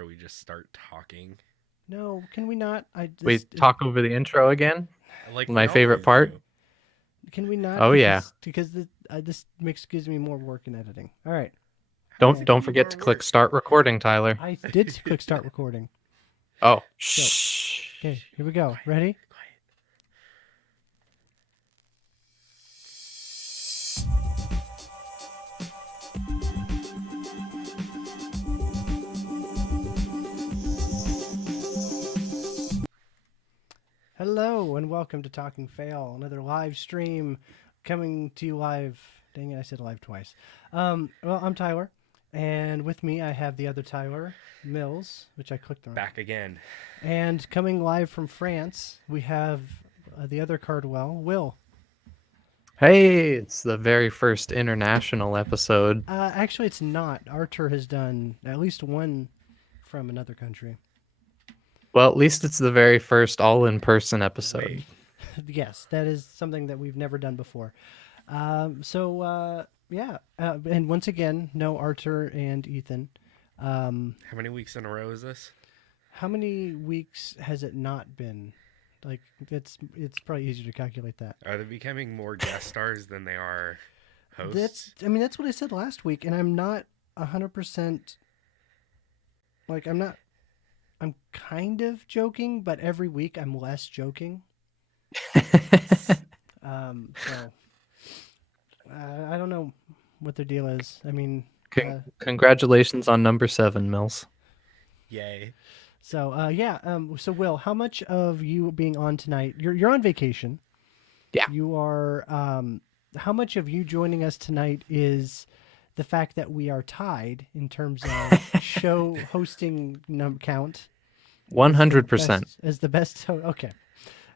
where we just start talking No, can we not? We talk over the intro again. like we My favorite always part. do. can we not? Oh yeah. Because this gives me more work in editing. All right. How does it Don't give you forget more to click work? start recording, Tyler. I did click start recording. Oh, So, shh. okay, here we go. Ready? Quiet. Hello and welcome to Talking Fail, another live stream coming to you live. Dang it, I said live twice. Well, I'm Tyler, and with me I have the other Tyler, Mills, which I clicked on. Back again. And coming live from France, we have the other Cardwell, Will. Hey, it's the very first international episode. Actually, it's not. Archer has done at least one from another country. Well, at least it's the very first all-in-person episode. Wait. Yes, that is something that we've never done before. Yeah. And once again, no Archer and Ethan. How many weeks in a row is this? How many weeks has it not been? Like, it's probably easier to calculate that. Are they becoming more guest stars than they are hosts? That's what I said last week, and I'm not 100%. Like, I'm kind of joking, but every week I'm less joking. So I don't know what their deal is. I mean, Congratulations on number 7, Mills. Yay. so yeah. So Will, how much of you being on tonight? You're on vacation. Yeah. You are. How much of you joining us tonight is the fact that we are tied in terms of show hosting count? 100%. As the best. Okay.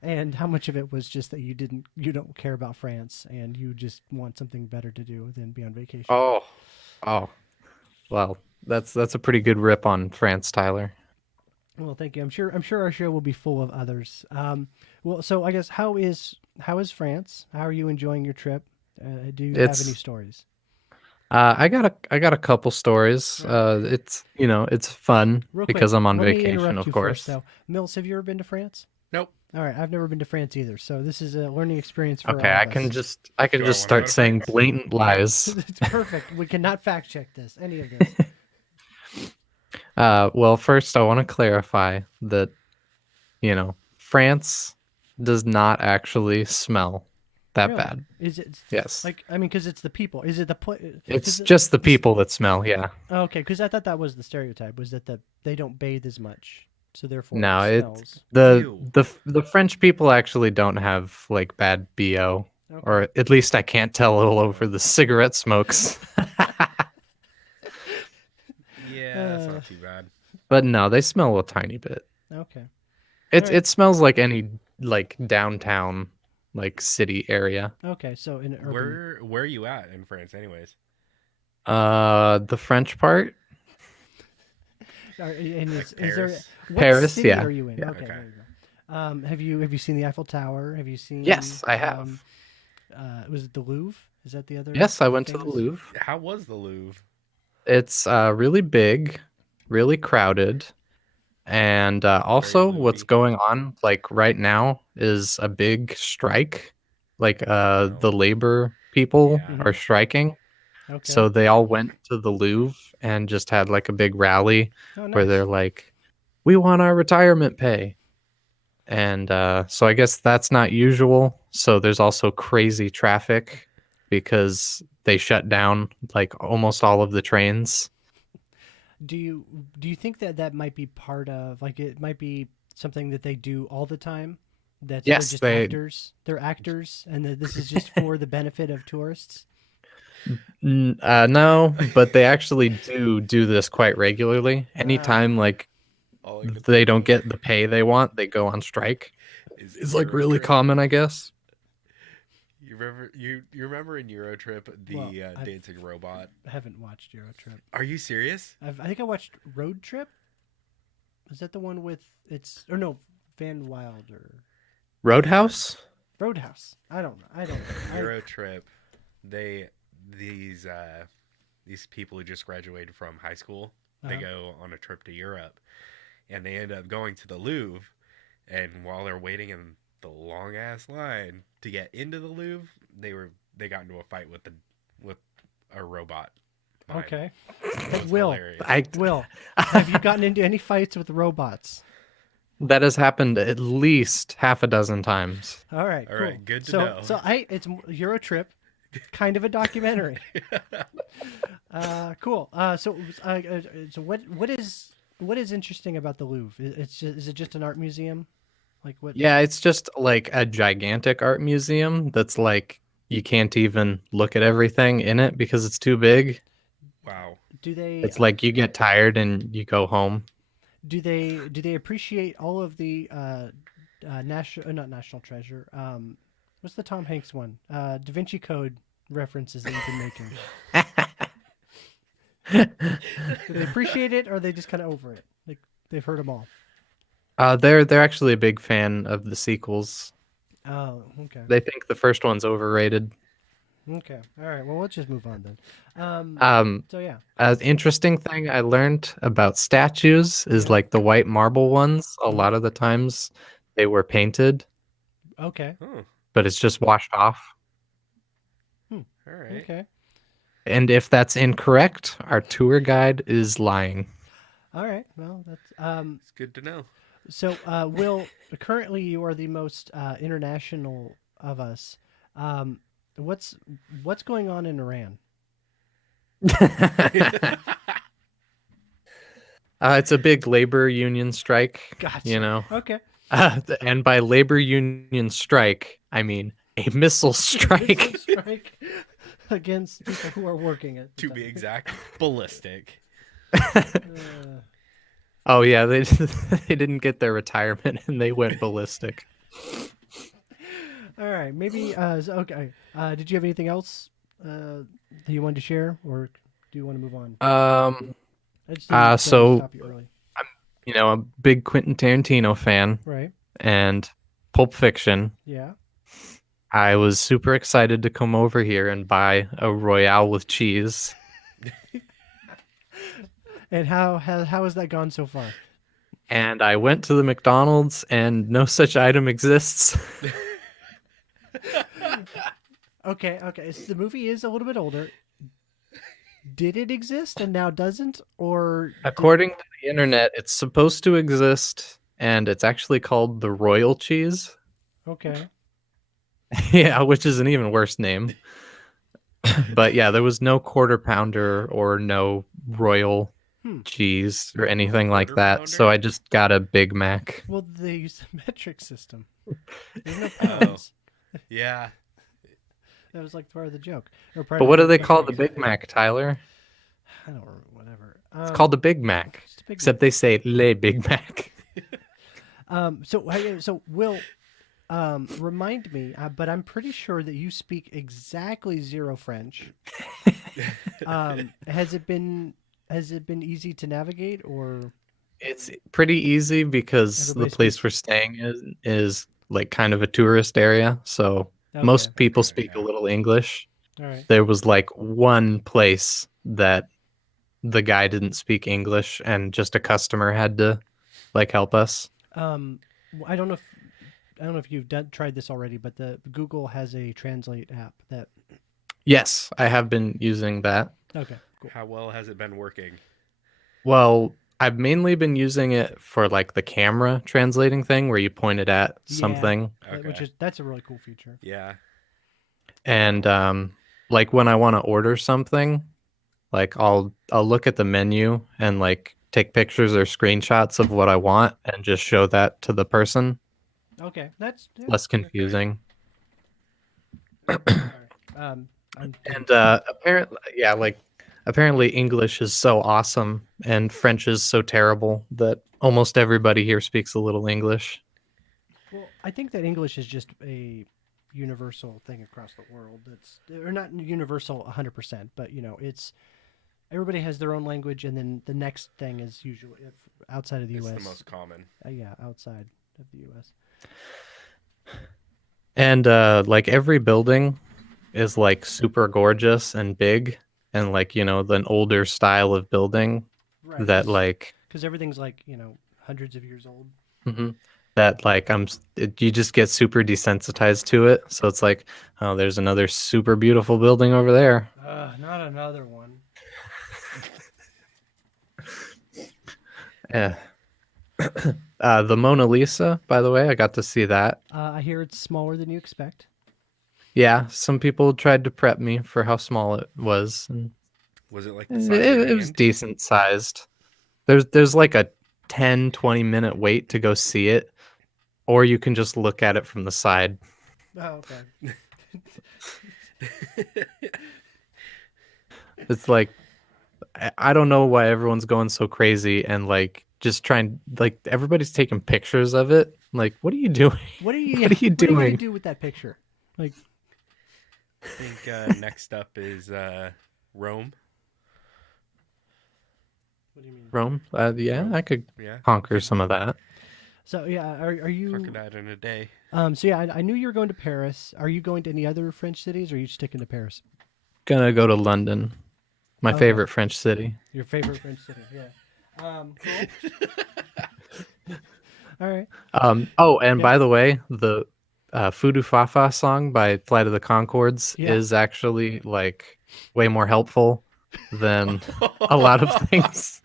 And how much of it was just that you don't care about France and you just want something better to do than be on vacation? Oh. Well, that's a pretty good rip on France, Tyler. Well, thank you. I'm sure our show will be full of others. Well, so I guess how is France? How are you enjoying your trip? Do you have any stories? I got a couple stories. It's fun Real quick, because I'm on let me vacation, interrupt of you course. first, though. Mills, have you ever been to France? Nope. All right, I've never been to France either, so this is a learning experience for Okay, all I of can us. just Do I wanna start go to saying France? blatant lies. It's perfect. We cannot fact check this, any of this. Well, first I want to clarify that France does not actually smell that Really? bad. Is it Yes. like because it's the people? Is it the It's just the people that smell, yeah. Okay, because I thought that was the stereotype was that they don't bathe as much, so therefore No, it it's smells. Ew. the French people actually don't have like bad BO, Okay. or at least I can't tell all over the cigarette smokes. Yeah, that's not too bad. But no, they smell a tiny bit. Okay. It smells like any like downtown like city area. Okay, so in urban. Where are you at in France, anyways? The French part? And Like is there Paris? what Paris, city yeah. are you in? Yeah. Okay, Okay. there you go. Have you seen the Eiffel Tower? Have you seen? Yes, I have. Was it the Louvre? Is that the other? Yes, I went to the famous- Louvre. How was the Louvre? It's really big, really crowded, and also what's Louvre-y. going on like right now is a big strike. Like the labor people Yeah. are striking, Okay. so they all went to the Louvre and just had like a big rally Oh, where nice. they're like, "We want our retirement pay." And so I guess that's not usual. So there's also crazy traffic because they shut down like almost all of the trains. Do you think that might be part of like it might be something that they do all the time? That they're Yes, just they actors. They're actors, and that this is just for the benefit of tourists. no, but they actually do this quite regularly. Anytime like All I could they think don't of get the pay they want, they go on strike. is It's like really Eurotrip. common, I guess. You remember in Eurotrip the Well, dancing robot? I haven't watched Euro Trip. Are you serious? I think I watched Road Trip. Is that the one with it's or no Van Wilder Roadhouse? Roadhouse? I don't know. Eurotrip. They these people who just graduated from high school. They Uh-huh. go on a trip to Europe, and they end up going to the Louvre. And while they're waiting in the long ass line to get into the Louvre, they got into a fight with a robot mime. Okay. It Hey, was Will. hilarious. I Will, have you gotten into any fights with robots? that has happened at least half a dozen times. All right, All cool. right, good to So, know. it's Euro trip, kind of a documentary. Cool. So what is interesting about the Louvre? Is it just an art museum? Like what? Yeah, it's just like a gigantic art museum that's like you can't even look at everything in it because it's too big. Wow. Do they It's like you get tired and you go home. do they appreciate all of the national not National Treasure? What's the Tom Hanks one? Da Vinci Code references that you've been making. Do they appreciate it, or are they just kind of over it? Like they've heard them all. They're actually a big fan of the sequels. Oh, okay. They think the first one's overrated. Okay. All right. Well, let's just move on then. Um, Um, so yeah. An interesting thing I learned about statues is Yeah. like the white marble ones. A Mhm. lot of the times they were painted, Okay. Oh, but it's just washed off. Hmm. all right. Okay. And if that's incorrect, our tour guide is lying. All right. Well, that's It's good to know. so. Will, currently you are the most international of us. Um, what's what's going on in Iran? It's a big labor union strike, you Gotcha. know. Okay. And by labor union strike, I mean a missile Missile strike. strike against people who are working at the To be time. exact, ballistic. Uh, Oh yeah, they they didn't get their retirement and they went ballistic. all right. Maybe. Okay. Did you have anything else that you wanted to share, or do you want to move on? Um, I just didn't want to so stop you early. you know, a big Quentin Tarantino fan Right. and Pulp Fiction. Yeah. I was super excited to come over here and buy a Royale with cheese. And how has that gone so far? And I went to the McDonald's and no such item exists. Okay, okay. So the movie is a little bit older. Did it exist and now doesn't, or According to the internet, it's supposed to exist and it's actually called the Royal Cheese. okay? Yeah, which is an even worse name. But yeah, there was no quarter pounder or no royal Hmm. cheese or anything like Quarter that. So pounder? I just got a Big Mac. Well, they use the metric system. There's no Oh. pounds. Yeah. That was like part of the joke. Or part But of what do the they joke call that the you Big said. Mac, Tyler? I don't remember. Whatever. It's called a Big Mac. Just a Big Except they say Le Big Mac. So Will, remind me. But I'm pretty sure that you speak exactly zero French. Has it been easy to navigate, or It's pretty easy because the everybody place speaks? we're staying is like kind of a tourist area. So Okay. most people Okay, speak a yeah. little English. All right. There was like one place that the guy didn't speak English and just a customer had to like help us. I don't know if you've tried this already, but the Google has a translate app that. Yes, I have been using that. Okay. Cool. How well has it been working? Well, I've mainly been using it for like the camera translating thing where you point it at Yeah. something. Okay. That's a really cool feature. Yeah. And like when I want to order something, like I'll look at the menu and like take pictures or screenshots of what I want and just show that to the person. Okay, that's Less confusing. Sorry. I'm And apparently English is so awesome and French is so terrible that almost everybody here speaks a little English. well. I think that English is just a universal thing across the world. That's or not universal 100%, but it's everybody has their own language, and then the next thing is usually if outside of the It's U.S. the most common. Yeah, outside of the U.S. And like every building is like super gorgeous and big and like, you know, an older style of building. Right. that like Because everything's like hundreds of years old. mhm, that like you just get super desensitized to it. So it's like, oh, there's another super beautiful building over there. Not another one. Yeah. The Mona Lisa, by the way, I got to see that. I hear it's smaller than you expect. Yeah, some people tried to prep me for how small it was, and Was it like the size of your it was hand? decent sized. There's like a 10-20 minute wait to go see it, or you can just look at it from the side. Oh, okay. It's like I don't know why everyone's going so crazy and like just trying like everybody's taking pictures of it. Like, what are you doing? What are you? What are you What are you gonna doing? do with that picture? Like, I think next up is Rome. what do you mean? Rome? Yeah, Rome. I could Yeah. conquer some of that. So yeah, are you? Conquer that in a day. So yeah, I knew you were going to Paris. Are you going to any other French cities, or are you sticking to Paris? Gonna go to London, my Okay. favorite French city. Your favorite French city? Yeah. Cool. All right. Oh, and Yeah. by the way, the Fudu Fafa song by Flight of the Conchords Yeah. is actually like way more helpful than a lot of things.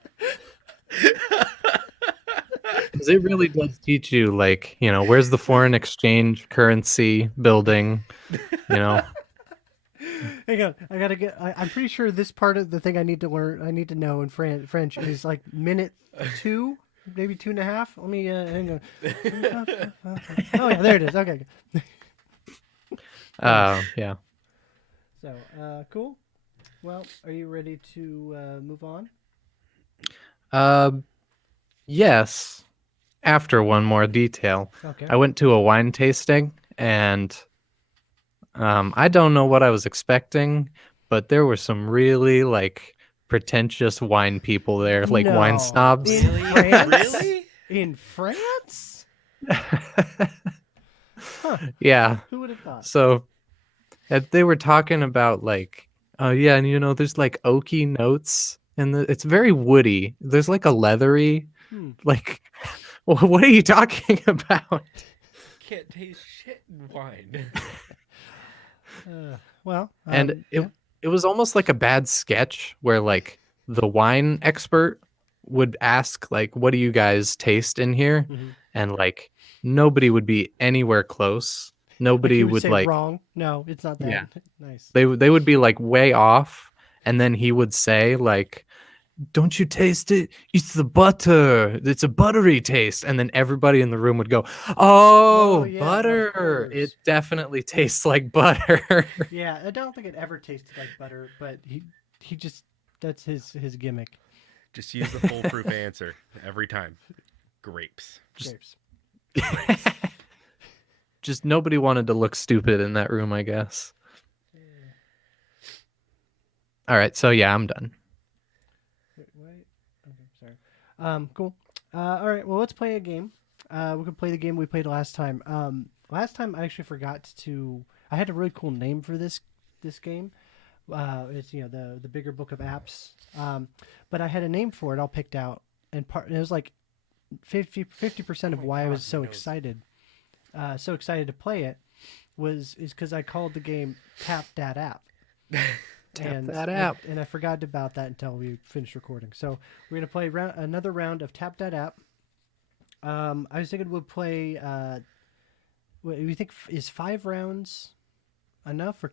'Cause it really does teach you, like, where's the foreign exchange currency building, you know? Hang on, I gotta get. I'm pretty sure this part of the thing I need to learn, I need to know in French is like minute 2, maybe 2.5. Let me hang on. Oh yeah, there it is. Okay. Yeah. So cool. Well, are you ready to move on? Yes. After one more detail, Okay. I went to a wine tasting and I don't know what I was expecting, but there were some really like pretentious wine people there, like wine No. snobs. In France? Really? In France? Huh. Yeah. Who would have thought? So they were talking about like, oh yeah, and there's like oaky notes and it's very woody. There's like a leathery, Hmm. like, what are you talking about? Can't taste shit in wine. Well, And yeah. it was almost like a bad sketch where like the wine expert would ask like, what do you guys taste in here? Mhm. And like nobody would be anywhere close. Like Nobody he would would say like, wrong. No, it's not that. yeah, Nice. they would be like way off. And then he would say like, don't you taste it? It's the butter. It's a buttery taste. And then everybody in the room would go, oh, yeah, of butter. It course. definitely tastes like butter. Yeah, I don't think it ever tasted like butter, but he just that's his gimmick. Just use the foolproof answer every time. Grapes. Grapes. Just nobody wanted to look stupid in that room, I guess. All right, so yeah, I'm done. Wait. Okay, sorry. Cool. All right. Well, let's play a game. We can play the game we played last time. Last time I actually forgot to. I had a really cool name for this game. It's the bigger book of apps. But I had a name for it all picked out, and it was like 50% of why I was so excited. So excited to play it is because I called the game Tap That App. That app. And I forgot about that until we finished recording. So we're gonna play another round of Tap That App. I was thinking we'll play. What do you think is 5 rounds enough? Or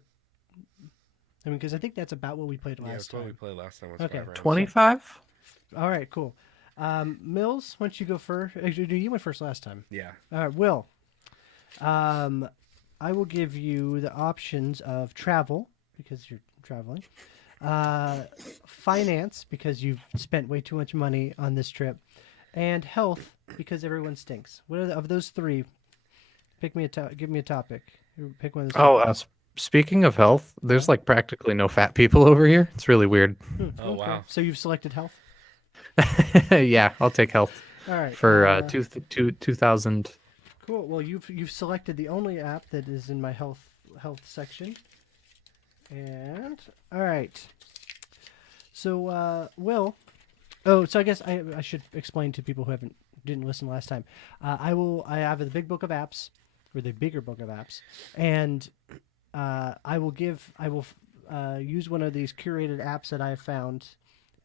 I mean, because I think that's about what we played Yeah, last that's what we time. played last time. Was Okay. 5 rounds. 25? All right, cool. Mills, why don't you go first? Actually, you went first last time. Yeah. All right, Will. I will give you the options of travel because you're traveling, finance because you've spent way too much money on this trip, and health because everyone stinks. What are of those 3? Give me a topic. Pick one of those. Oh, speaking of health, there's like practically no fat people over here. It's really weird. Oh, wow. So you've selected health. Yeah, I'll take health All right. for 2000. Cool. Well, you've selected the only app that is in my health section. And all right. So, Will, Oh, so I guess I should explain to people who didn't listen last time. I have the big book of apps, or the bigger book of apps, and I will use one of these curated apps that I have found.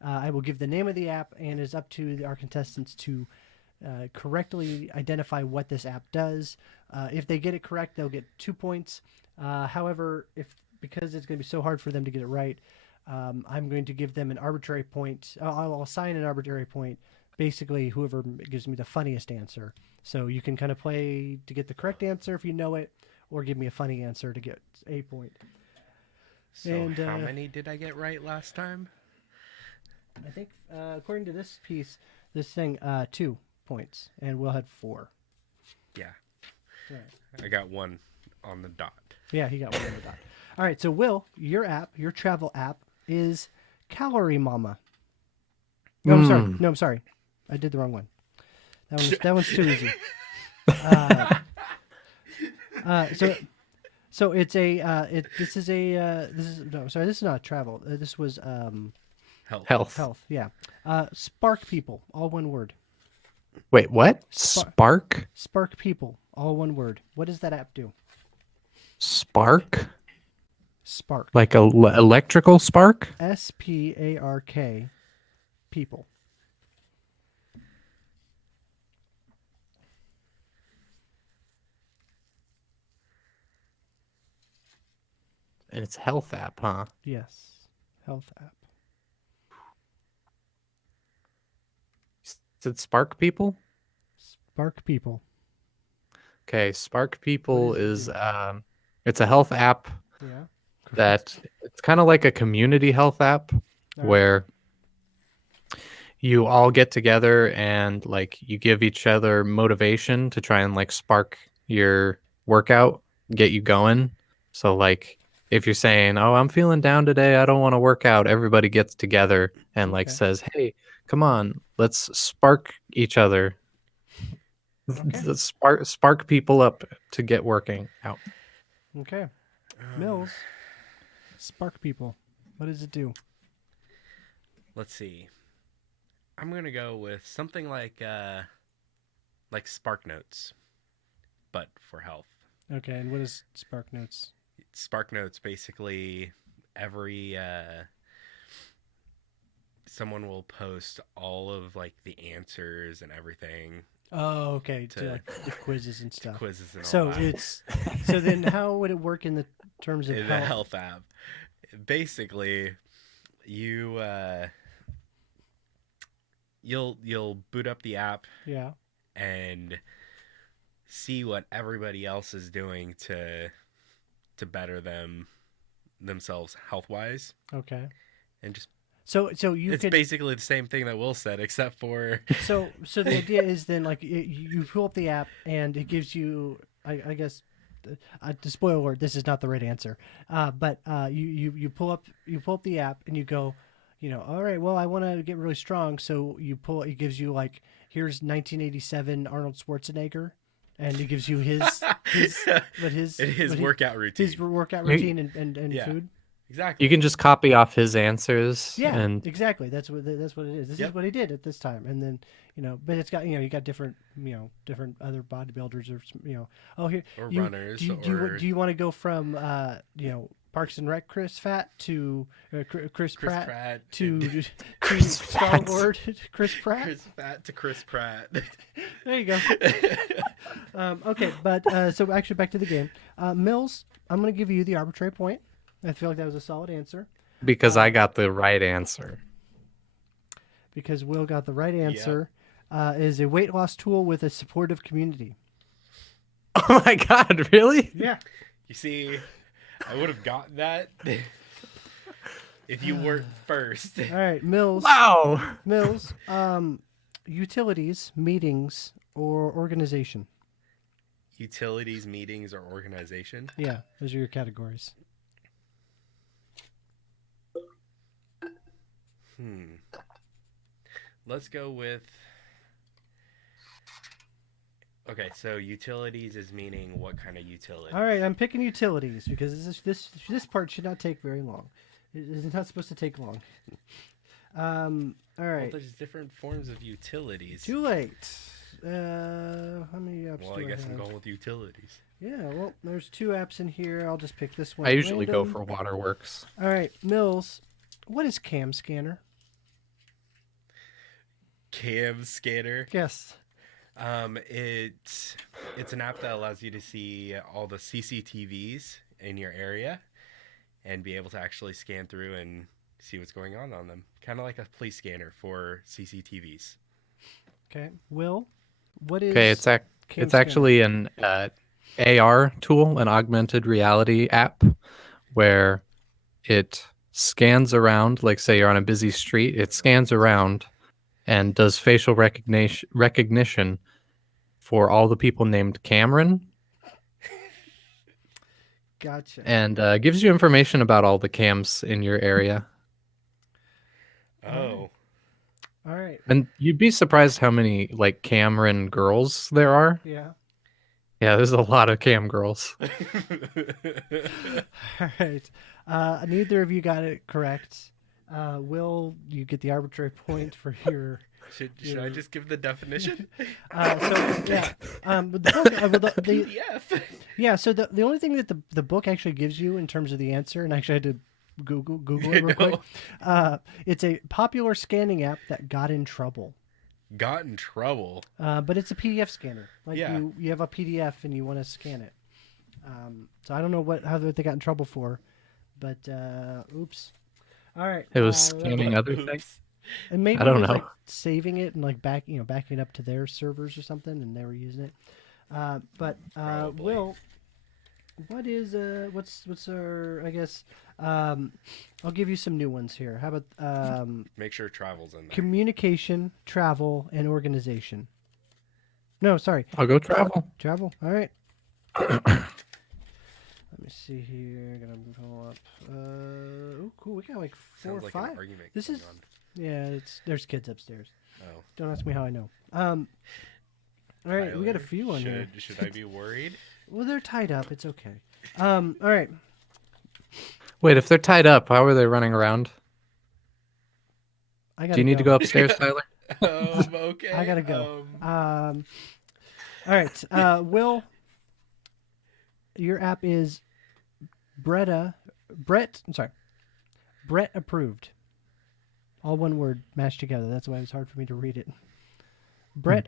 I will give the name of the app, and it's up to our contestants to correctly identify what this app does. If they get it correct, they'll get 2 points. However, if because it's going to be so hard for them to get it right, I'm going to give them an arbitrary point. I'll assign an arbitrary point. Basically, whoever gives me the funniest answer. So you can kind of play to get the correct answer if you know it, or give me a funny answer to get a point. So And, how many did I get right last time? I think, according to this piece, this thing, 2 points, and Will had 4. Yeah. All right. I got 1 on the dot. Yeah, he got 1 on the dot. All right, so Will, your app, your travel app, is Calorie Mama. No, I'm sorry. No, I'm sorry. I did the wrong one. That one's too easy. So it's a this is not travel. This was Health. health. Yeah. Spark People, all one word. Wait, what? Spark? Spark People, all one word. What does that app do? Spark? Spark. Like electrical spark? SPARK. People. And it's a health app, huh? Yes. Health app. Is it Spark People? Spark People. Okay, Spark People What is does it it's a health app Yeah. that it's kind of like a community health app All right. where you all get together and like you give each other motivation to try and like spark your workout, get you going. So like if you're saying, "Oh, I'm feeling down today, I don't want to work out," everybody gets together and like Okay. says, "Hey, come on, let's spark each other." Okay. Spark people up to get working out. Okay. Mills. Spark People. What does it do? Let's see. I'm gonna go with something like Spark Notes, but for health. Okay, and what is Spark Notes? Spark Notes basically every someone will post all of like the answers and everything Oh, okay. To to like the quizzes and stuff. quizzes and all So that. so then how would it work in the terms of In the health app. Basically, you'll boot up the app Yeah. and see what everybody else is doing to better themselves health wise, Okay. and just So you it's could basically the same thing that Will said, except for so the idea is then like you pull up the app and it gives you I guess to spoil alert, this is not the right answer. But you pull up the app and you go, all right, well I want to get really strong, so it gives you like here's 1987 Arnold Schwarzenegger, and it gives you his workout routine. his workout routine and Yeah. food. Exactly. You can just copy off his answers Yeah, and exactly. That's what it is. This Yep. is what he did at this time, and then but it's got you got different different other bodybuilders or oh here Or you, runners, do you want to go from Parks and Rec Chris Fat to Chris Pratt to Chris Star Pratt. Wars Chris Pratt? Chris Fat to Chris Pratt. There you go. Okay, but so actually back to the game. Mills, I'm going to give you the arbitrary point. I feel like that was a solid answer. because I got the right answer. Because Will got the right answer. Is a weight loss tool with a supportive community. Oh my god, really? Yeah. You see, I would have gotten that if you weren't first. All right, Mills. Wow. Mills. Utilities, meetings, or organization. Utilities, meetings, or organization. Yeah, those are your categories. Let's go with. Okay, so utilities is meaning what kind of utilities? All right, I'm picking utilities because this part should not take very long. It is not supposed to take long. All Well, right. there's different forms of utilities. Too late. How many apps Well, do I I guess I'm have? going with utilities. Yeah, well, there's 2 apps in here. I'll just pick this one I at usually go random. for Waterworks. All right, Mills. What is Cam Scanner? Cam Scanner. Yes. It's an app that allows you to see all the CCTVs in your area and be able to actually scan through and see what's going on them. Kind of like a police scanner for CCTVs. Okay. Will, what is Okay, Cam it's Scanner? actually an AR tool, an augmented reality app, where it scans around. Like, say you're on a busy street, it scans around and does facial recognition for all the people named Cameron, Gotcha. and gives you information about all the cams in your area. Oh. All right. And you'd be surprised how many like Cameron girls there are. Yeah. Yeah, there's a lot of cam girls. All right. Neither of you got it correct. Will, you get the arbitrary point for your. Should I just give the definition? So yeah. But the book, PDF. yeah. So the only thing that the book actually gives you in terms of the answer, and actually I had to Google it real quick. It's a popular scanning app that got in trouble. Got in trouble. But it's a PDF scanner. Like Yeah. you have a PDF and you want to scan it. So I don't know how they got in trouble for, but oops. All right. It was scanning other Oops. things. and maybe I don't it was know. like saving it and like backing it up to their servers or something, and they were using it. But Probably. Will, what is what's our I guess I'll give you some new ones here. How about Make sure travel's in there. communication, travel, and organization? No, sorry, I'll go travel. travel. All right. Let me see here. Gonna pull up. Oh, cool. We got like 4 Sounds or like 5. an argument This going is- on. Yeah, there's kids upstairs. Oh. Don't ask me how I know. All right, we got a Tyler, few on here. Should I be worried? Well, they're tied up. It's okay. All right. Wait, if they're tied up, how are they running around? I gotta Do you need to go upstairs, Tyler? Okay. I gotta go. All right. Will, your app is Brett. I'm sorry. Brett approved. All one word mashed together. That's why it was hard for me to read it. Brett?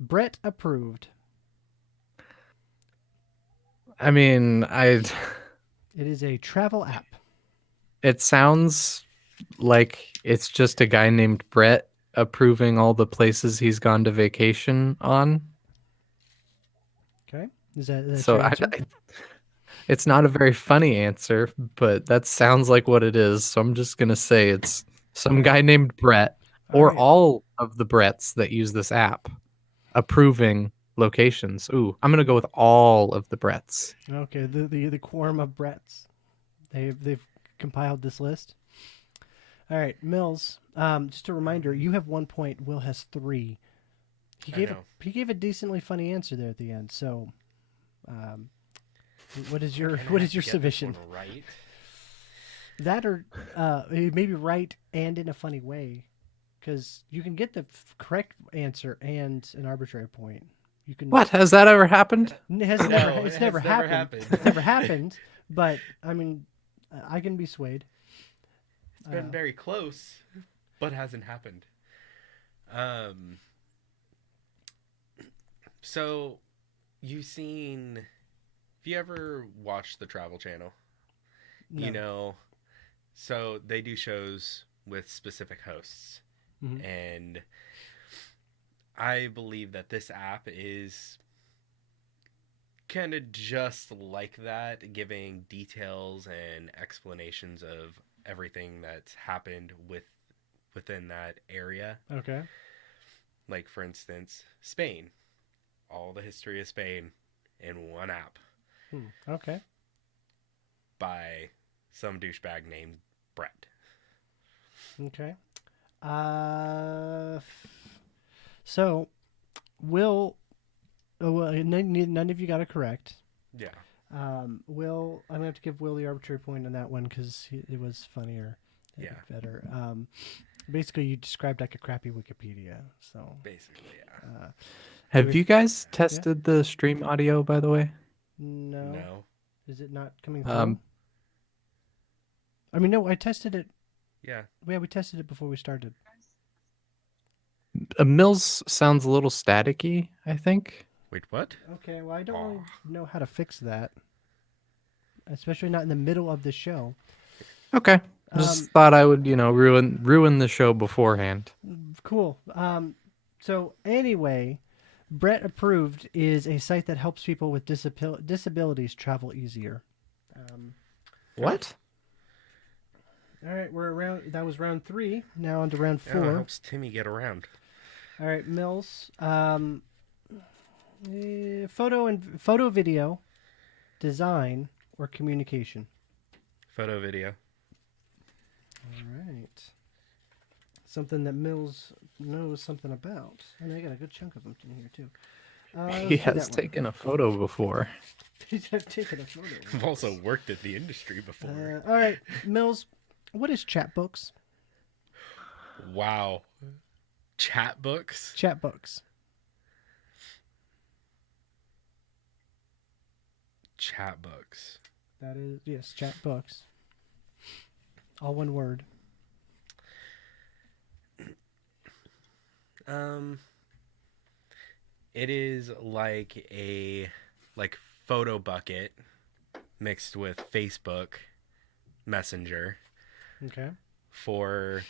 Brett approved. I mean, It is a travel app. it sounds like it's just a guy named Brett approving all the places he's gone to vacation on. Okay. Is that So your answer? it's not a very funny answer, but that sounds like what it is. So I'm just gonna say it's some guy named Brett, or right. all of the Bretts that use this app approving locations. Ooh, I'm gonna go with all of the Bretts. Okay. The quorum of Bretts. They've compiled this list. All right, Mills. Just a reminder, you have 1 point. Will has 3. I know. He gave a decently funny answer there at the end. So, what is your submission? Right. That or maybe right and in a funny way, because you can get the correct answer and an arbitrary point. You can. What has that ever happened? It has No, never. it It's has never never happened. happened. It's never happened. But I mean, I can be swayed. It's been very close, but hasn't happened. So, Have you ever watched the Travel Channel? No. You know, so they do shows with specific hosts. Mhm. And I believe that this app is kind of just like that, giving details and explanations of everything that's happened within that area. Okay. Like, for instance, Spain. All the history of Spain in one app Okay. by some douchebag named Brett. Okay. So, Will. Well, none of you got it correct. Yeah. Will, I'm gonna have to give Will the arbitrary point on that one because it was funnier. Yeah. Better. Basically, you described like a crappy Wikipedia. So, Basically, yeah. Have we- you guys tested the stream audio, by the way? no, No. is it not coming through? Um, I mean, no, I tested it. Yeah. Yeah, we tested it before we started. Mills sounds a little staticky, I think. Wait, what? Okay, well, I don't really Aw. know how to fix that, especially not in the middle of the show. Okay. Just thought I would, ruin the show beforehand. Cool. So anyway, Brett Approved is a site that helps people with disabilities travel easier. What? All right, we're around. That was round 3. Now on to round Yeah, 4. it helps Timmy get around. All right, Mills. Photo, video, design, or communication. Photo video. All right. Something that Mills knows something about, and I got a good chunk of them in here too. He has taken a photo before. I've taken a photo. I've also worked at the industry before. All right, Mills. What is chat books? Wow. Chat books? Chat books. Chat books. That is, yes, chat books. All one word. It is like a photo bucket mixed with Facebook Messenger Okay. for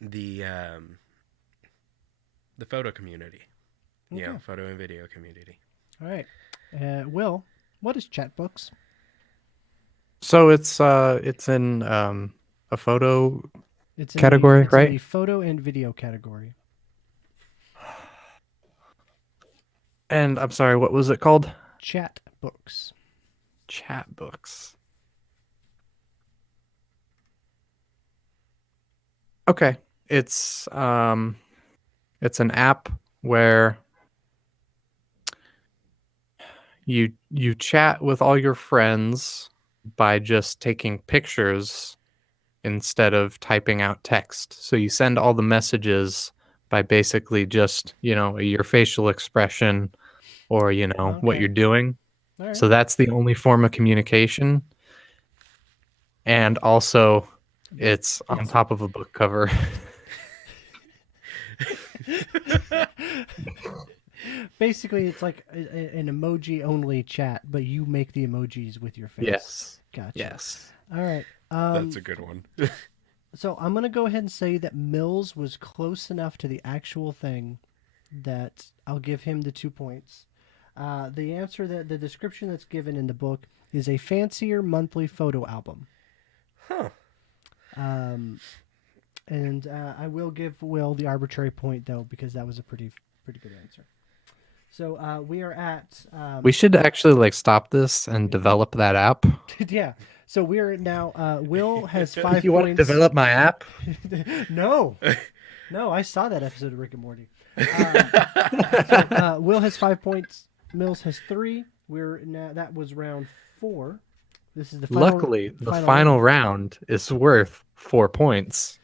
the photo community. Okay. Yeah, photo and video community. All right. Will, what is chat books? So it's in a photo It's in category, it's in right? the photo and video category. And I'm sorry, what was it called? Chat books. Chat books. Okay. It's an app where you chat with all your friends by just taking pictures instead of typing out text. So you send all the messages by basically just, your facial expression or, what Okay. you're doing. All right. So that's the only form of communication. And also it's on top of a book cover. Basically, it's like an emoji-only chat, but you make the emojis with your face. Yes. Gotcha. Yes. All right. That's a good one. So I'm gonna go ahead and say that Mills was close enough to the actual thing that I'll give him the 2 points. The answer that the description that's given in the book is a fancier monthly photo album. Huh. And I will give Will the arbitrary point though because that was a pretty good answer. So we are at We should actually stop this and develop that app. yeah. So we're now Will has 5 You want to points. develop my app? No, I saw that episode of Rick and Morty. So Will has 5 points. Mills has 3. We're now that was round 4. This is the final, Luckily, the final round is worth 4 points.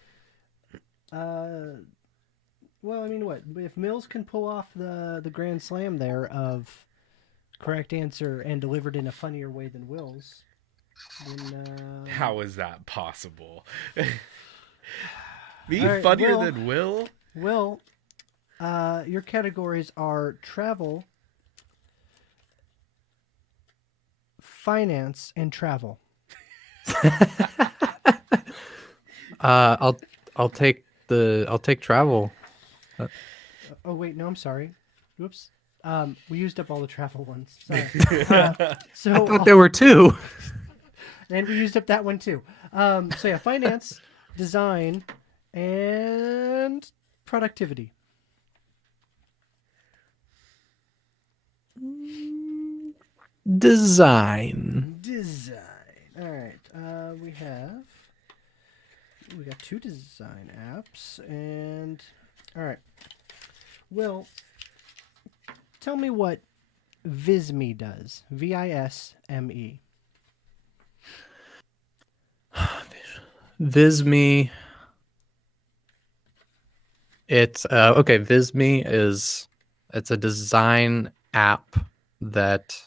Well, I mean, what if Mills can pull off the grand slam there of correct answer and delivered in a funnier way than Will's? Then, How is that possible? Be All right, funnier Will. than Will? Will, your categories are travel, finance, and travel. I'll take travel. Oh wait, no, I'm sorry. Whoops. We used up all the travel ones. Sorry. So I thought there were 2. and we used up that one too. So yeah, finance, design, and productivity. Design. All right. We got 2 design apps, and all right. Will, tell me what Visme does. Visme. Visme It's okay. Visme it's a design app that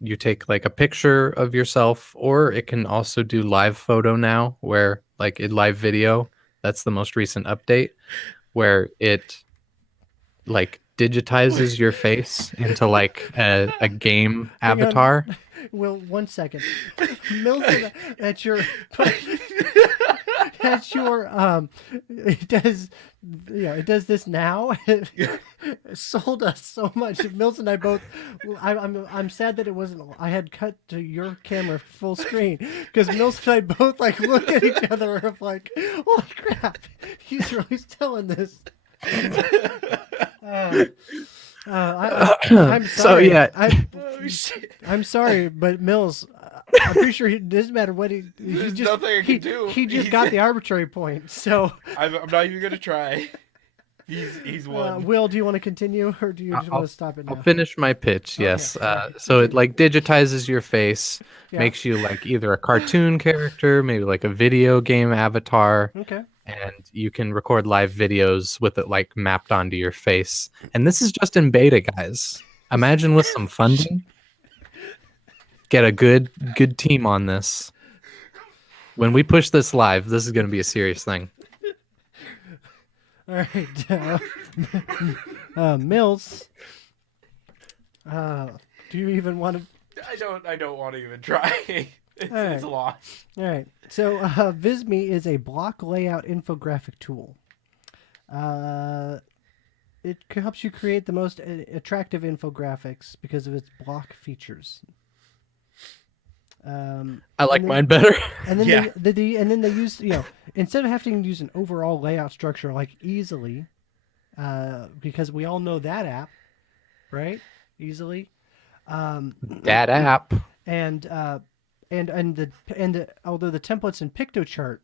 you take like a picture of yourself, or it can also do live photo now, where like in live video. That's the most recent update, where it like digitizes your face into like a game Hang on. avatar. Will, 1 second. Mills, at your at your it does, it does this now. It sold us so much. Mills and I both. I'm sad that it wasn't. I had cut to your camera full screen because Mills and I both like look at each other of like, holy crap, he's really selling this. I'm sorry. So yeah, Oh shit! I'm sorry, but Mills, I'm pretty sure it doesn't matter what he There's just nothing I can do. he just got the arbitrary point. So, I'm not even gonna try. He's won. Will, do you want to continue, or do you just want to stop it now? I'll finish my pitch. Yes. alright. So it like digitizes your face, Yeah. makes you like either a cartoon character, maybe like a video game avatar, Okay. and you can record live videos with it like mapped onto your face. And this is just in beta, guys. Imagine with some funding, get a good team on this. When we push this live, this is going to be a serious thing. All right. Mills. Do you even want to? I don't want to even try. It's lost. All right. So Visme is a block layout infographic tool. It helps you create the most attractive infographics because of its block features. I like mine better. And then Yeah. they use, instead of having to use an overall layout structure like Easily, because we all know that app, right? Easily. That app. And although the templates in PictoChart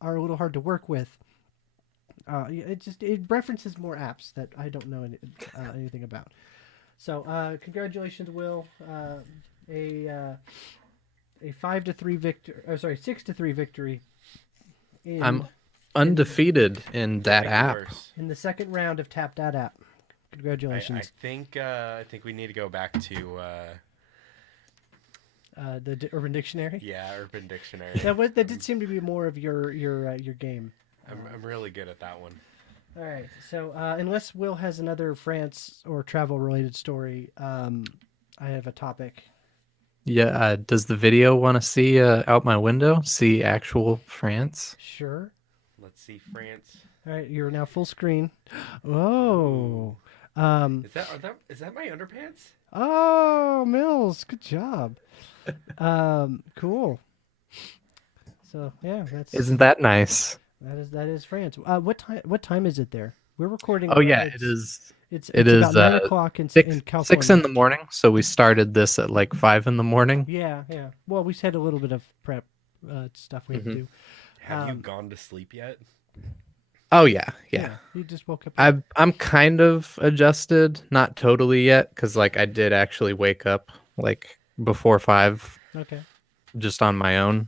are a little hard to work with, it references more apps that I don't know anything about. So congratulations, Will. A 5-3 victory. Oh, sorry, 6-3 victory. I'm undefeated in that app. In the second round of Tap That App. Congratulations. I think we need to go back to The Urban Dictionary. yeah, Urban Dictionary. That did seem to be more of your game. I'm really good at that one. All right. So unless Will has another France or travel related story, I have a topic. Yeah, does the video want to see out my window? See actual France? Sure. Let's see France. All right, you're now full screen. Oh. Is that my underpants? Oh, Mills, good job. Cool. So yeah, Isn't that nice? that is France. What time is it there? We're recording. Oh yeah, it is. It's It is about 9 o'clock in California. 6 in the morning. So we started this at like 5 in the morning. Yeah. Well, we had a little bit of prep stuff we had to do. Have you gone to sleep yet? Oh yeah. You just woke up. I'm kind of adjusted, not totally yet, because like I did actually wake up like before 5, Okay. just on my own.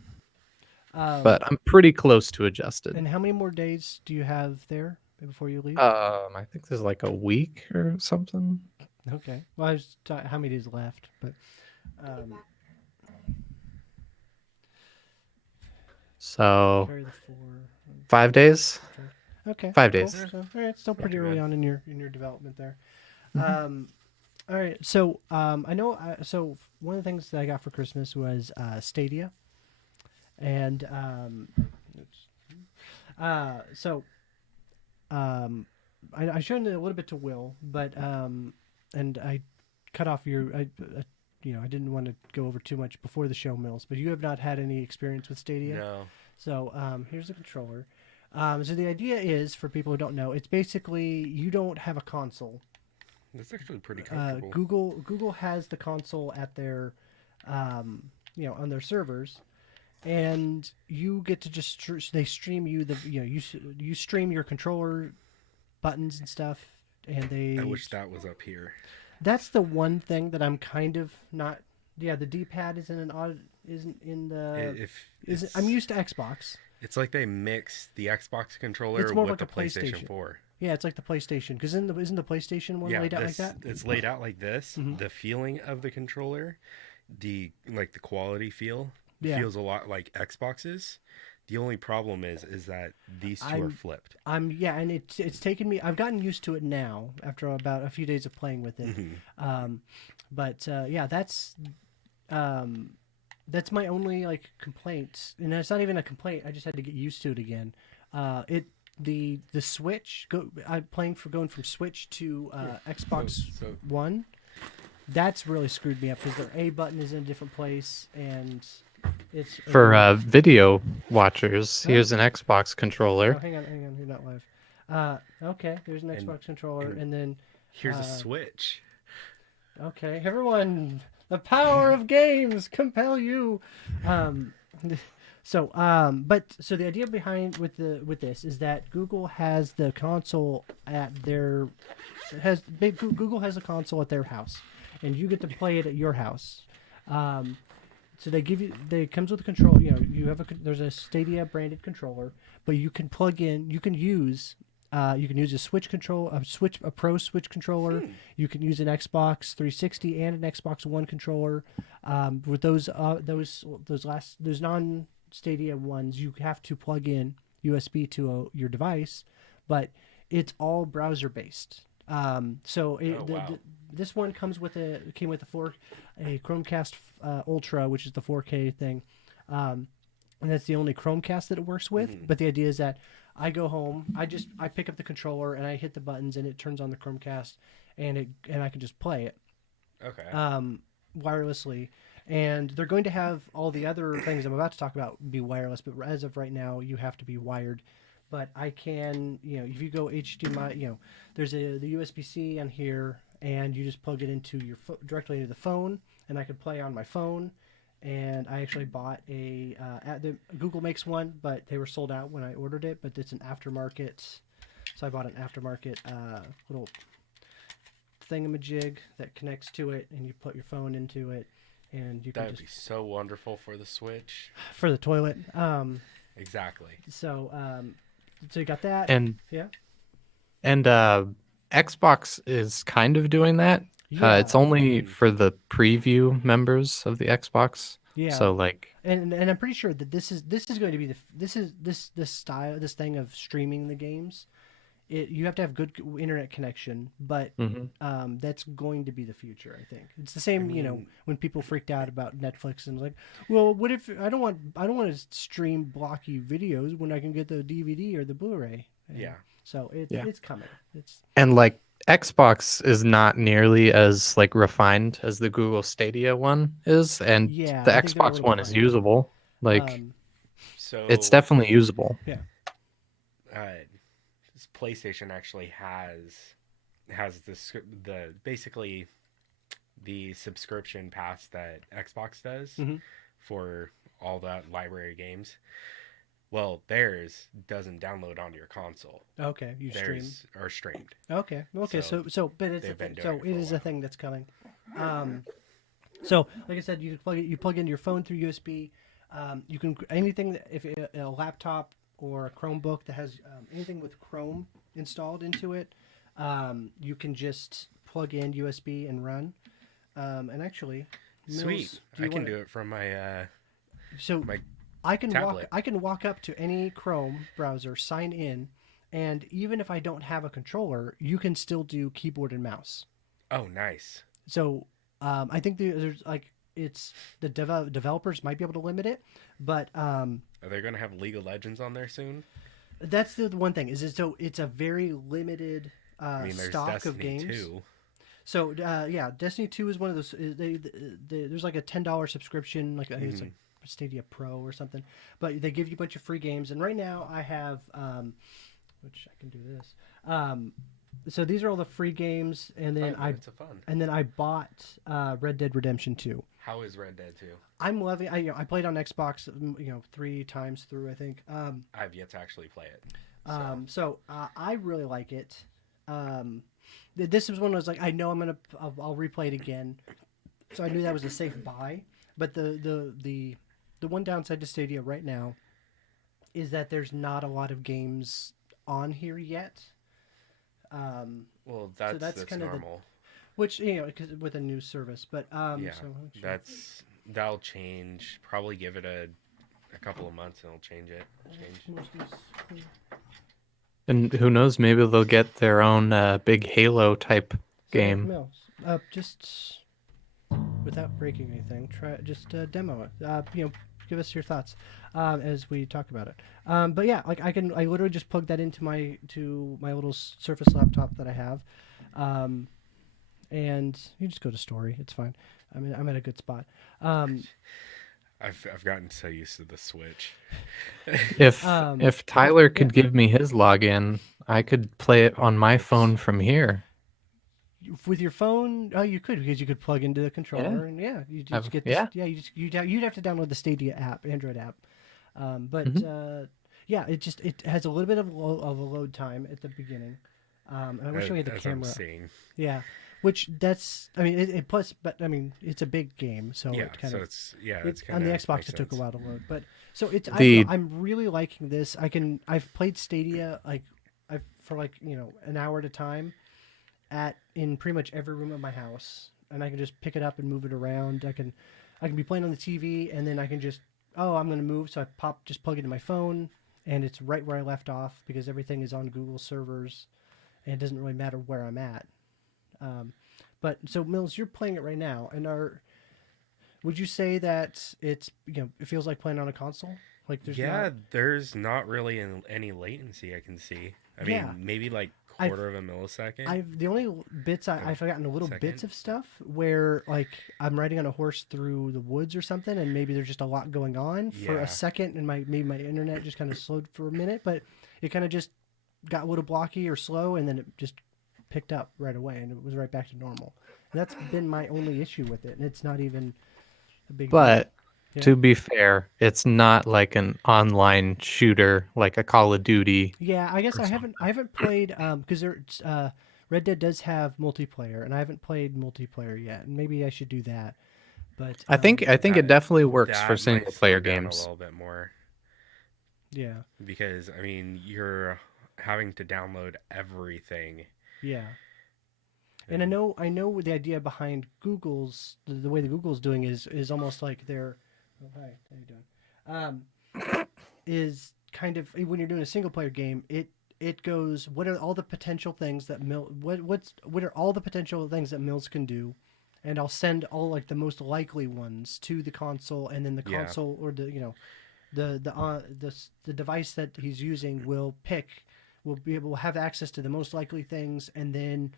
But I'm pretty close to adjusted. And how many more days do you have there before you leave? I think there's like a week or something. Okay. Well, I was how many days left, but So carry the 4. 5 days. Okay. 5 cool. days. So, all right, still pretty early bad. on in your development there. All right. So I know. So one of the things that I got for Christmas was Stadia, and I showed it a little bit to Will, but and I cut off your. I didn't want to go over too much before the show, Mills, but you have not had any experience with Stadia. No. So here's the controller. So the idea is, for people who don't know, it's basically you don't have a console. That's actually pretty comfortable. Google has the console at their, on their servers, and you get to just they stream you you stream your controller buttons and stuff, and they. I wish that was up here. That's the one thing that I'm kind of not. Yeah, the D-pad isn't in the. I'm used to Xbox. It's like they mixed the Xbox controller It's more with like the a PlayStation PlayStation. 4. Yeah, it's like the PlayStation. Because isn't the PlayStation one Yeah, laid out like that? it's laid out like this. Hmm. The feeling of the controller, the quality Yeah. feels a lot like Xbox's. The only problem is that these two are I'm flipped. yeah, and it's taken me. I've gotten used to it now after about a few days of playing with it. Hmm. Um, but yeah, um, that's my only like complaint, and it's not even a complaint. I just had to get used to it again. It the Switch I'm playing for going from Switch to Xbox So One. That's really screwed me up because their A button is in a different place, and it's For video watchers, oh, here's an Xbox controller. hang on, you're not live. Okay, there's an and Xbox controller, and and then here's a Switch. okay, everyone, the power of games compel you. Um, but so the idea behind with this is that Google has the console at their Google has a console at their house, and you get to play it at your house. Um, so they comes with a control. You know, there's a Stadia branded controller, but you can plug in. You can use a Pro Switch controller. You can use an Xbox 360 and an Xbox One controller. With those non Stadia ones, you have to plug in USB to your device, but it's all browser based. Oh wow. This one came with a Chromecast Ultra, which is the 4K thing, and that's the only Chromecast that it works with. Mhm. But the idea is that I go home, I pick up the controller and I hit the buttons and it turns on the Chromecast, and I can just play it Okay. wirelessly. And they're going to have all the other things I'm about to talk about be wireless, but as of right now, you have to be wired. But I can, if you go HDMI, there's the USB-C on here, and you just plug it into directly into the phone, and I can play on my phone. And I actually bought Google makes one, but they were sold out when I ordered it. But it's an aftermarket, so I bought an aftermarket little thingamajig that connects to it, and you put your phone into it, and you can That'd just be so wonderful for the Switch. for the toilet. Exactly. So you got that, And yeah, and Xbox is kind of doing that. yeah, It's only Mhm. for the preview members of the Xbox. yeah. So like, And I'm pretty sure that this is going to be this style, this thing of streaming the games. You have to have good internet connection, but mhm. that's going to be the future. I think it's the I same. mean, When people freaked out about Netflix and was like, well, what if I don't want to stream blocky videos when I can get the DVD or the Blu-ray? And yeah. so Yeah. it's coming. It's And like Xbox is not nearly as like refined as the Google Stadia one is, and yeah, the I think they're a Xbox little one is behind. usable. Like it's So definitely usable. Yeah. this PlayStation actually has the basically the subscription pass that Xbox does Mhm. for all the library games. Well, theirs doesn't download onto your console. Okay, you stream. Theirs are streamed. Okay. So But it's they've been doing so it for it a is a while. thing that's coming. So like I said, you plug in your phone through USB. You can anything if a laptop or a Chromebook that has anything with Chrome installed into it, you can just plug in USB and run. And actually, Sweet. Mills, I can do it from so my I tablet. can walk up to any Chrome browser, sign in, and even if I don't have a controller, you can still do keyboard and mouse. Oh, nice. So I think there's like it's developers might be able to limit it, but Are they going to have League of Legends on there soon? that's the one thing so it's a very limited I mean, there's stock of Destiny games. 2. So yeah, Destiny 2 is one of those. There's like a $10 subscription, like I think it's like Stadia Pro or something, but they give you a bunch of free games. And right now I have, which I can do this. So these are all the free games, and then It's a fun. I bought Red Dead Redemption 2. How is Red Dead 2? I'm loving. I played on Xbox, 3 times through. I think. I've yet to actually play it. So I really like it. This was one I was like, I know I'll replay it again, so I knew that was a safe buy. But the one downside to Stadia right now is that there's not a lot of games on here yet. Well, So that's that's kind of the normal. which cause with a new service, but Yeah, so that'll change. Probably give it a couple of months and it'll change it. Change. And who knows? Maybe they'll get their own big Halo type So hey, game. Mills, just without breaking anything, try just demo it. Give us your thoughts as we talk about it. But yeah, like I literally just plug that into my little Surface laptop that I have, and you just go to story. It's fine. I mean, I'm at a good spot. I've gotten so used to the Switch. If Tyler yeah, could give me his login, I could play it on my phone from here. with your phone, oh, you could because you could plug into the Yeah. controller, and yeah, you just get this. Yeah. Yeah, you'd have to download the Stadia app, Android app. But Mhm. yeah, it has a little bit of a load time at the beginning. And I wish we had the As I'm camera. seeing. Yeah, which that's I mean it plus, but I mean it's a big game, so Yeah, it kind so of it's on kind the of Xbox makes it took a sense. while to load, but so it's The I'm really liking this. I've played Stadia like I've for like an hour at a time at in pretty much every room of my house, and I can just pick it up and move it around. I can be playing on the TV, and then I can just I'm gonna move, so I just plug it in my phone, and it's right where I left off because everything is on Google servers, and it doesn't really matter where I'm at. Um, but so Mills, you're playing it right now, and would you say that it feels like playing on a console? Like there's not Yeah, there's not really any latency I can see. I yeah. mean, maybe like I've quarter of a millisecond I've the only bits or I've gotten little second. bits of stuff where like I'm riding on a horse through the woods or something, and maybe there's just a lot going on for a Yeah, second, and maybe my internet just kind of slowed for a minute, but it kind of just got a little blocky or slow, and then it just picked up right away, and it was right back to normal. And that's been my only issue with it, and it's not even a big deal. But Yeah. to be fair, it's not like an online shooter like a Call of Duty Yeah, I guess or something. I haven't played because there's Red Dead does have multiplayer, and I haven't played multiplayer yet, and maybe I should do that. But I think it that definitely works for that might single slow player it down a games. little bit more yeah, because I mean you're having to download everything. yeah, and And I know the idea behind the way the Google's doing is almost like they're oh hi how you doing is kind of when you're doing a single player game it goes what are all the potential things that what are all the potential things that Mills can do, and I'll send all like the most likely ones to the console, and then the yeah, console or the device that he's using will be able to have access to the most likely things, and then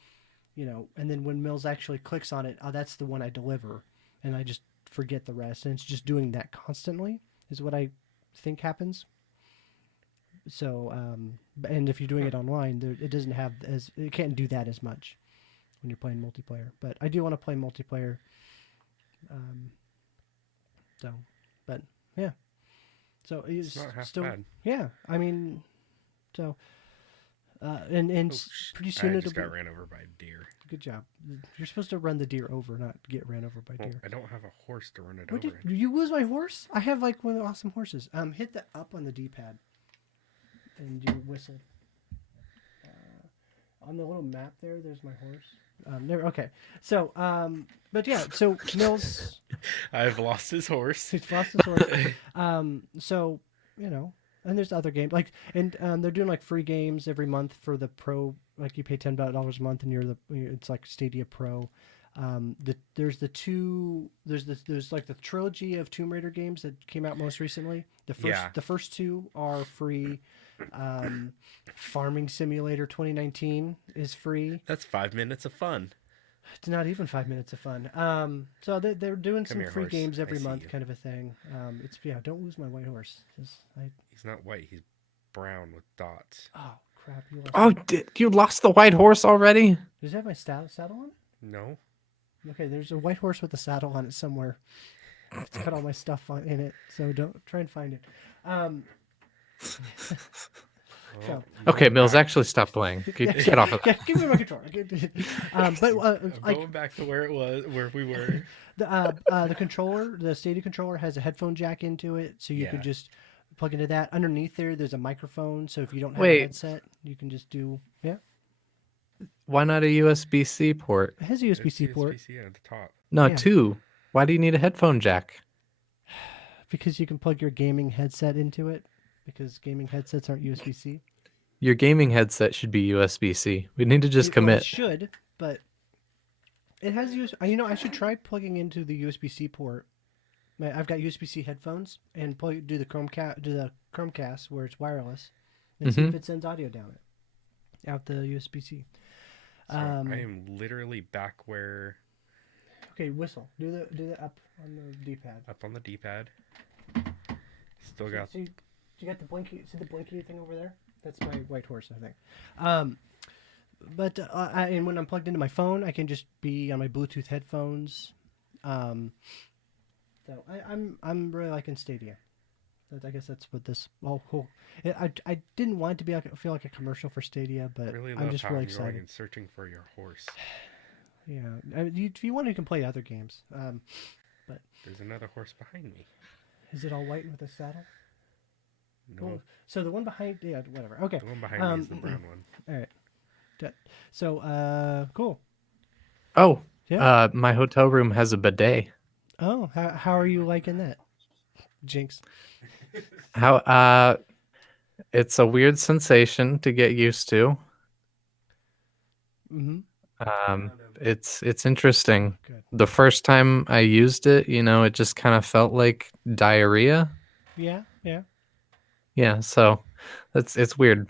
and then when Mills actually clicks on it, that's the one I deliver, and I just forget the rest, and it's just doing that constantly is what I think happens. So and if you're doing huh. it online, it doesn't have as it can't do that as much when you're playing multiplayer. But I do want to play multiplayer. Um, so, but yeah. So It's it's not half still bad. yeah. I mean, so and Oh, pretty I soon it'll just be got ran over by a deer. good job. You're supposed to run the deer over, not get ran over by Well, deer. I don't have a horse to run it What did over. you lose my horse? I have like one of the awesome horses. Hit the up on the D-pad, and you whistle. On the little map there, there's my horse. There. Okay. So, but yeah. So Mills, I've lost his horse. he's lost his horse. So and there's other games like, and they're doing like free games every month for the pro. Like you pay $10 a month, and it's like Stadia Pro. There's like the trilogy of Tomb Raider games that came out most recently. Yeah, The first two are free. Um, Farming Simulator 2019 is free. that's 5 minutes of fun. It's not even 5 minutes of fun. So they're doing Come some here, free horse. games I every see month, you. kind of a thing. It's don't lose my white horse. He's not white. He's brown with dots. Oh crap, you lost. Oh, you lost the white horse already? Does it have my saddle on? No. Okay, there's a white horse with a saddle on it somewhere. It's got all my stuff in it, so don't try and find it. Um, Well, so I'm Okay, going Mills, back. actually stop playing. Get off of that. give me my controller. But I'm like going back to where we were. the controller, the Stadia controller has a headphone jack into it, so you could Yeah. just plug into that. Underneath there's a microphone, so if you don't have a Wait, headset, you can just do yeah. Why not a USB-C port? It has a USB-C port USB-C at the top. No, Yeah. 2. Why do you need a headphone jack? because you can plug your gaming headset into it. Because gaming headsets aren't USB-C. Your gaming headset should be USB-C. We need to just Well, it commit. should, but it has You know, I should try plugging into the USB-C port. I've got USB-C headphones and do the Chromecast where it's wireless, and see if it sends audio down it out the USB-C. So I am literally back where Okay, whistle. Do the up on the D-pad. up on the D-pad. Still got See, you got the blinky. See the blinky thing over there? That's my white horse, I think. But and when I'm plugged into my phone, I can just be on my Bluetooth headphones. So I'm really liking Stadia. I guess that's what this all cool. I didn't want it to be feel like a commercial for Stadia, but really I'm love just how really I'm going excited. and searching for your horse. Yeah, if you want, you can play other games. There's another horse behind me. Is it all white with a saddle? No, Well, so the one behind, yeah, whatever. Okay. the one behind me is the brown one. All right. So, cool. Oh, Yeah. my hotel room has a bidet. Oh, how are you liking that? Jinx. How it's a weird sensation to get used to. Mm-hmm. It's interesting. Good. The first time I used it, it just kind of felt like diarrhea. Yeah. Yeah. Yeah, so it's weird.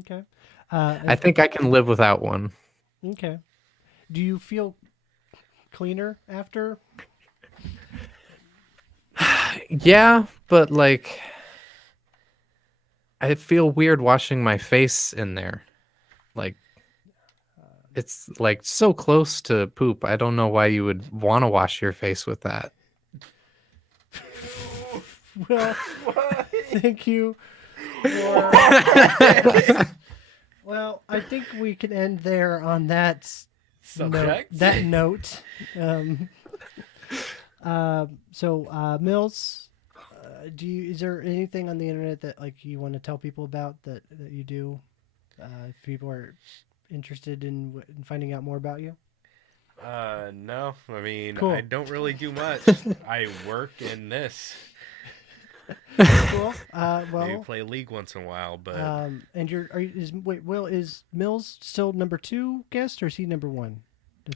Okay. I think I can live without one. Okay. Do you feel cleaner after? Yeah, but like I feel weird washing my face in there. Like it's like so close to poop. I don't know why you would want to wash your face with that. Well, thank you. Well, I think we can end there on that Subject. note. Mills, is there anything on the internet that like you want to tell people about that you do? If people are interested in finding out more about you. No. I mean, Cool. I don't really do much. I work in this. Cool. Maybe Well, play League once in a while, but and is Mills still number 2 guest or is he number 1?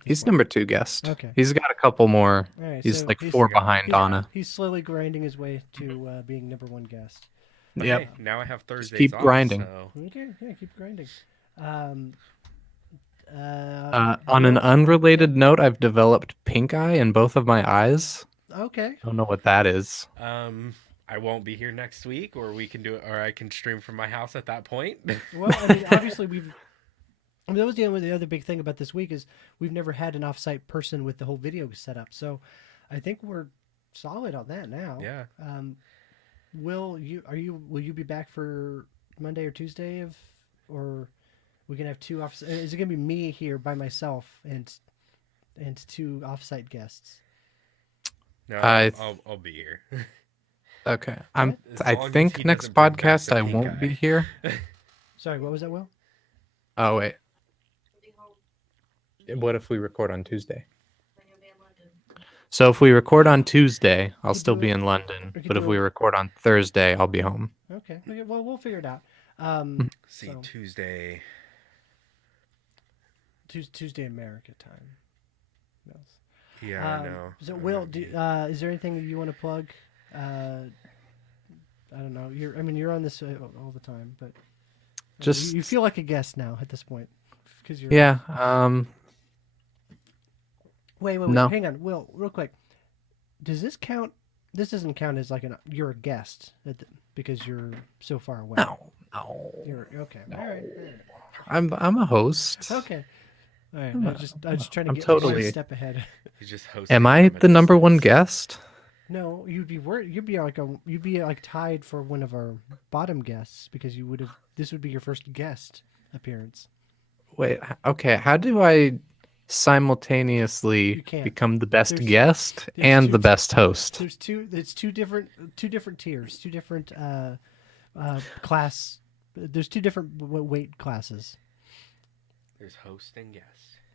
He's number 2 guest. Okay. He's got a couple more. All right, He's so like 4 behind he's, Donna. He's slowly grinding his way to being number 1 guest. Yep. hey, now I have Thursdays keep off, grinding. So Okay, yeah, keep grinding. On an unrelated note, I've developed pink eye in both of my eyes. Okay. I don't know what that is. I won't be here next week, or we can do it, or I can stream from my house at that point. Well, I mean, obviously that was the other big thing about this week is we've never had an offsite person with the whole video set up. So I think we're solid on that now. Yeah. Will you be back for Monday or Tuesday or we can have 2 off? Is it gonna be me here by myself and 2 offsite guests? No, I- I'll be here. Okay. As long I as think he next doesn't bring back podcast the I pink won't eye. be here. Sorry, what was that, Will? Oh wait. What if we record on Tuesday? So if we record on Tuesday, I'll could still do be it- in London. we could But do if we it- record on Thursday, I'll be home. Okay. Well, we'll figure it out. See, So- Tuesday. Tuesday America time. Yes. Yeah, I know. So, I Will, know. is there anything that you want to plug? I don't know. You're on this all the time, but Just you feel like a guest now at this point because you're. yeah. Wait. No. Hang on, Will, real quick. Does this count? This doesn't count as like you're a guest because you're so far away. No. You're okay. All right. I'm a host. Okay. All right. I was just trying to I'm get totally- one step ahead. He's just hosting. Am I from a the number 1 distance. guest? No, you'd be like tied for one of our bottom guests because this would be your first guest appearance. Wait. Okay. How do I simultaneously You can't. become the best There's- guest there's and two- the best host? It's two different tiers, 2 different class. There's 2 different weight classes. There's host and guest.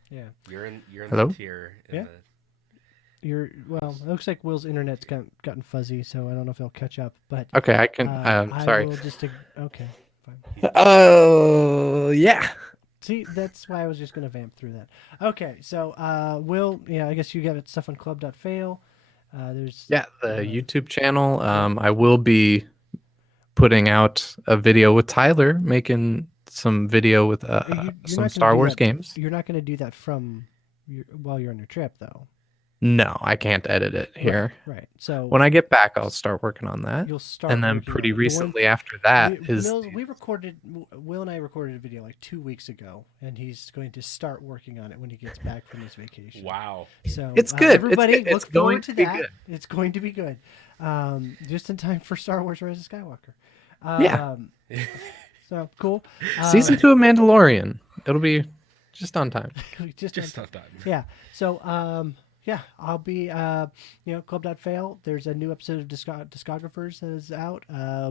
Yeah. You're in Hello? the tier. Yeah. Well, it looks like Will's internet's gotten fuzzy, so I don't know if he'll catch up. But Okay, I can. I Sorry. will just okay, fine. Oh yeah. See, that's why I was just gonna vamp through that. Okay, so Will, yeah, I guess you got stuff on club.fail. There's Yeah, the YouTube channel. I will be putting out a video with Tyler, making some video with you're some not gonna Star do Wars that, games. You're not gonna do that while you're on your trip, though. No, I can't edit it here. Right. So When I get back, I'll start working on that. you'll start. And then working pretty on it. The one- recently after that is Mills, Will and I recorded a video like 2 weeks ago, and he's going to start working on it when he gets back from his vacation. Wow. So It's good. Everybody, It's good. look It's going forward to to be that. good. It's going to be good. Just in time for Star Wars: Rise of Skywalker. Yeah. So cool. Season 2 of Mandalorian. It'll be just on time. Just not done. Yeah. So yeah, I'll be club.fail. There's a new episode of Discographers that is out.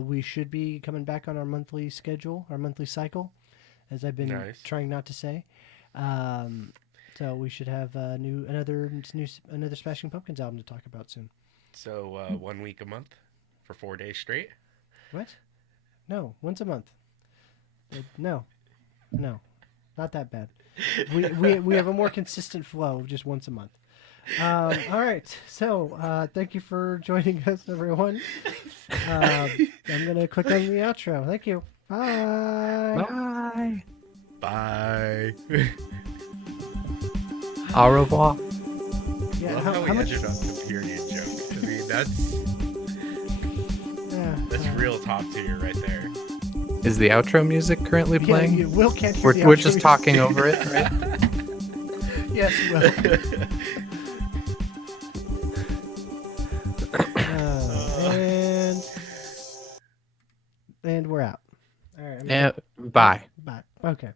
We should be coming back on our monthly schedule, our monthly cycle, as I've been trying not to say. So we should have another Smashing Pumpkins album to talk about soon. So 1 week a month for 4 days straight. What? No, once a month. No, not that bad. We have a more consistent flow of just once a month. All right, so thank you for joining us, everyone. I'm gonna click on the outro. Thank you. Bye. Bye. Au revoir. Yeah, Love how we ended on the period joke. I mean, that's real top tier right there. Is the outro music currently playing? Yeah, Will can't hear the We're outro just music. talking over it, right? Yes, Will. And we're out. All right. Yeah. Bye. Bye. Okay.